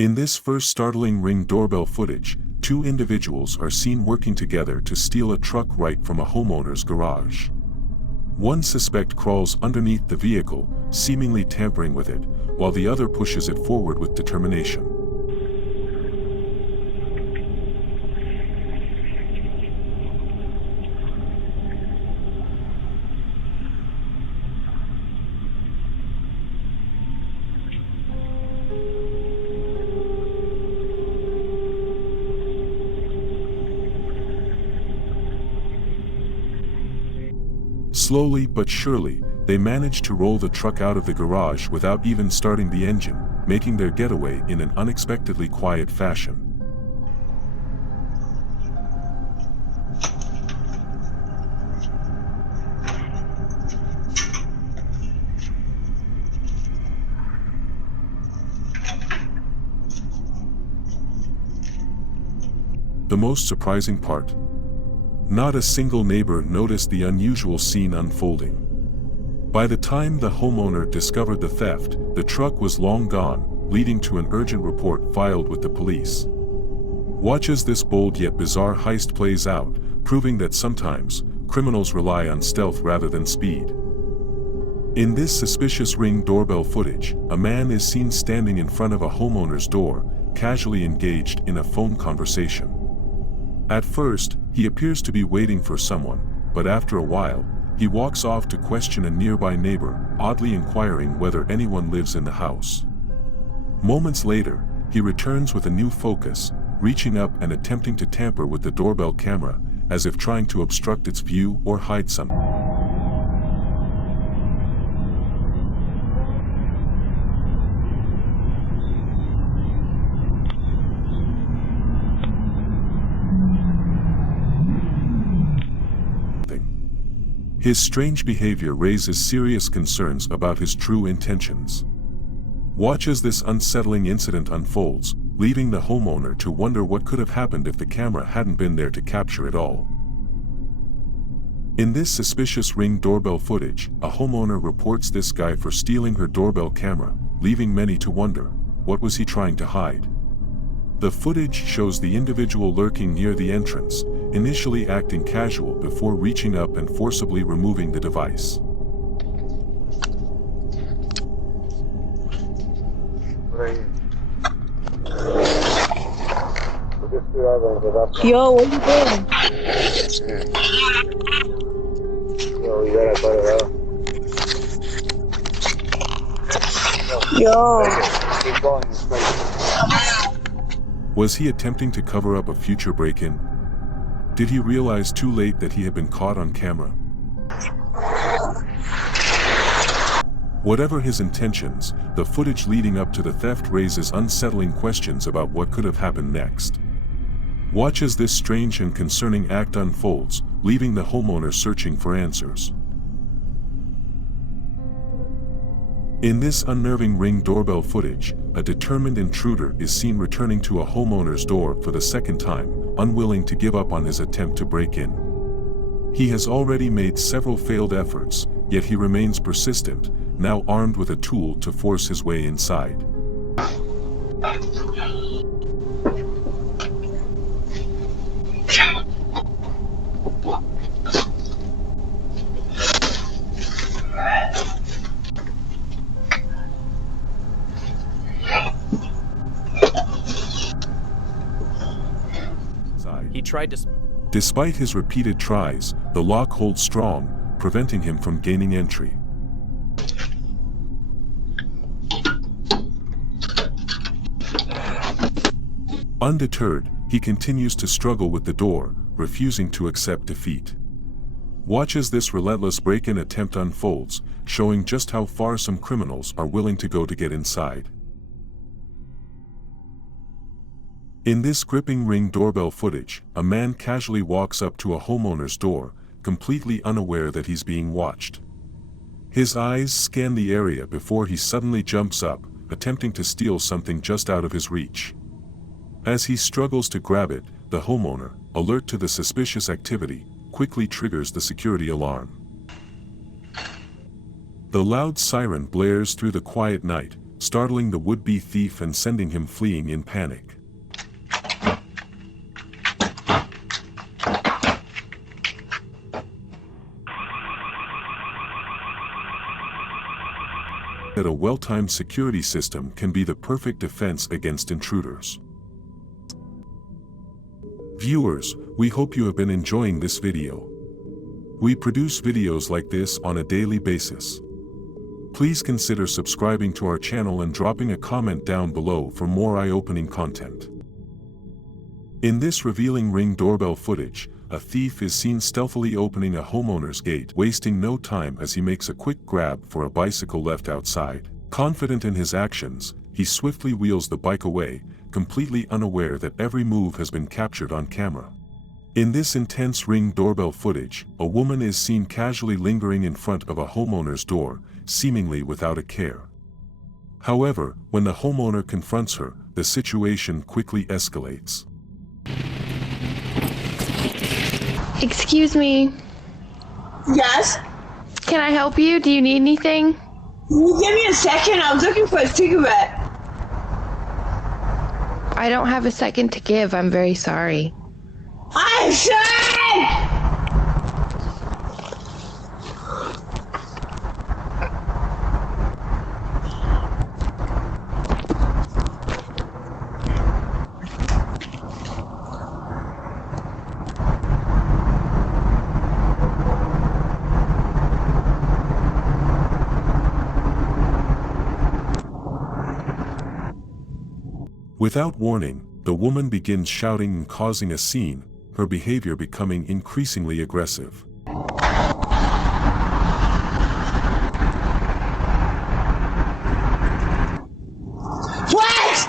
In this first startling Ring doorbell footage, two individuals are seen working together to steal a truck right from a homeowner's garage. One suspect crawls underneath the vehicle, seemingly tampering with it, while the other pushes it forward with determination. Slowly but surely, they manage to roll the truck out of the garage without even starting the engine, making their getaway in an unexpectedly quiet fashion. The most surprising part: not a single neighbor noticed the unusual scene unfolding. By the time the homeowner discovered the theft, the truck was long gone, leading to an urgent report filed with the police. Watch as this bold yet bizarre heist plays out, proving that sometimes, criminals rely on stealth rather than speed. In this suspicious Ring doorbell footage, a man is seen standing in front of a homeowner's door, casually engaged in a phone conversation. At first, he appears to be waiting for someone, but after a while, he walks off to question a nearby neighbor, oddly inquiring whether anyone lives in the house. Moments later, he returns with a new focus, reaching up and attempting to tamper with the doorbell camera, as if trying to obstruct its view or hide something. His strange behavior raises serious concerns about his true intentions. Watch as this unsettling incident unfolds, leaving the homeowner to wonder what could have happened if the camera hadn't been there to capture it all. In this suspicious Ring doorbell footage, a homeowner reports this guy for stealing her doorbell camera, leaving many to wonder, what was he trying to hide? The footage shows the individual lurking near the entrance, initially acting casual before reaching up and forcibly removing the device. Yo, what you doing? Yo, you gotta put it out. Yo. Keep going. Was he attempting to cover up a future break-in? Did he realize too late that he had been caught on camera? Whatever his intentions, the footage leading up to the theft raises unsettling questions about what could have happened next. Watch as this strange and concerning act unfolds, leaving the homeowner searching for answers. In this unnerving Ring doorbell footage, a determined intruder is seen returning to a homeowner's door for the second time, unwilling to give up on his attempt to break in. He has already made several failed efforts, yet he remains persistent, now armed with a tool to force his way inside. Despite his repeated tries, the lock holds strong, preventing him from gaining entry. Undeterred, he continues to struggle with the door, refusing to accept defeat. Watch as this relentless break-in attempt unfolds, showing just how far some criminals are willing to go to get inside. In this gripping Ring doorbell footage, a man casually walks up to a homeowner's door, completely unaware that he's being watched. His eyes scan the area before he suddenly jumps up, attempting to steal something just out of his reach. As he struggles to grab it, the homeowner, alert to the suspicious activity, quickly triggers the security alarm. The loud siren blares through the quiet night, startling the would-be thief and sending him fleeing in panic. That a well-timed security system can be the perfect defense against intruders. Viewers, we hope you have been enjoying this video. We produce videos like this on a daily basis. Please consider subscribing to our channel and dropping a comment down below for more eye-opening content. In this revealing Ring doorbell footage, a thief is seen stealthily opening a homeowner's gate, wasting no time as he makes a quick grab for a bicycle left outside. Confident in his actions, he swiftly wheels the bike away, completely unaware that every move has been captured on camera. In this intense Ring doorbell footage, a woman is seen casually lingering in front of a homeowner's door, seemingly without a care. However, when the homeowner confronts her, the situation quickly escalates. Excuse me. Yes? Can I help you? Do you need anything? Can you give me a second? I was looking for a cigarette. I don't have a second to give. I'm very sorry. I'm sorry! Without warning, the woman begins shouting and causing a scene, her behavior becoming increasingly aggressive. What?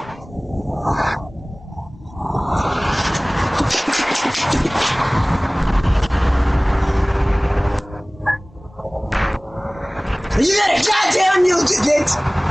You better goddamn use it, bitch!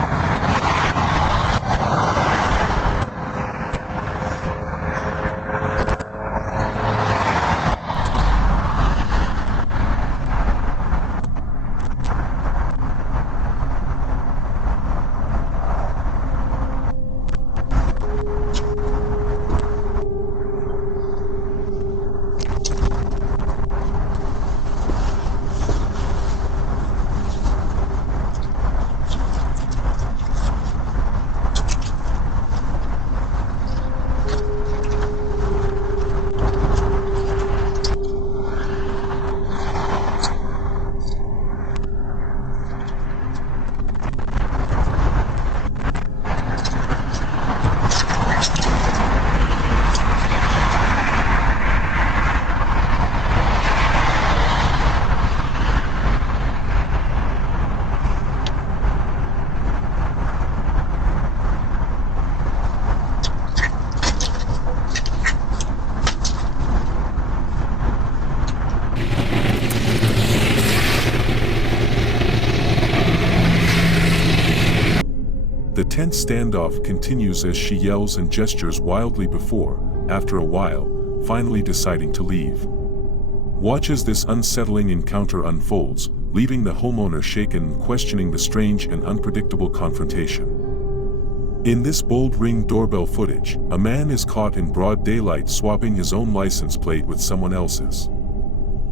The tense standoff continues as she yells and gestures wildly before, after a while, finally deciding to leave. Watch as this unsettling encounter unfolds, leaving the homeowner shaken and questioning the strange and unpredictable confrontation. In this bold Ring doorbell footage, a man is caught in broad daylight swapping his own license plate with someone else's.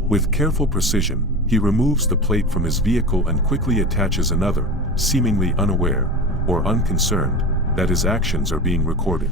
With careful precision, he removes the plate from his vehicle and quickly attaches another, seemingly unaware, or unconcerned, that his actions are being recorded.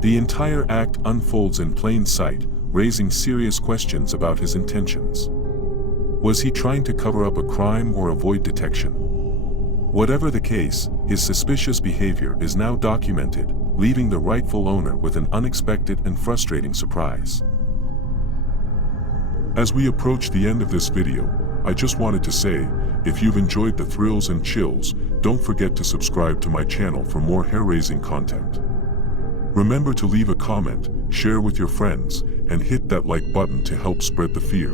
The entire act unfolds in plain sight, raising serious questions about his intentions. Was he trying to cover up a crime or avoid detection? Whatever the case, his suspicious behavior is now documented, leaving the rightful owner with an unexpected and frustrating surprise. As we approach the end of this video, I just wanted to say, if you've enjoyed the thrills and chills, don't forget to subscribe to my channel for more hair-raising content. Remember to leave a comment, share with your friends, and hit that like button to help spread the fear.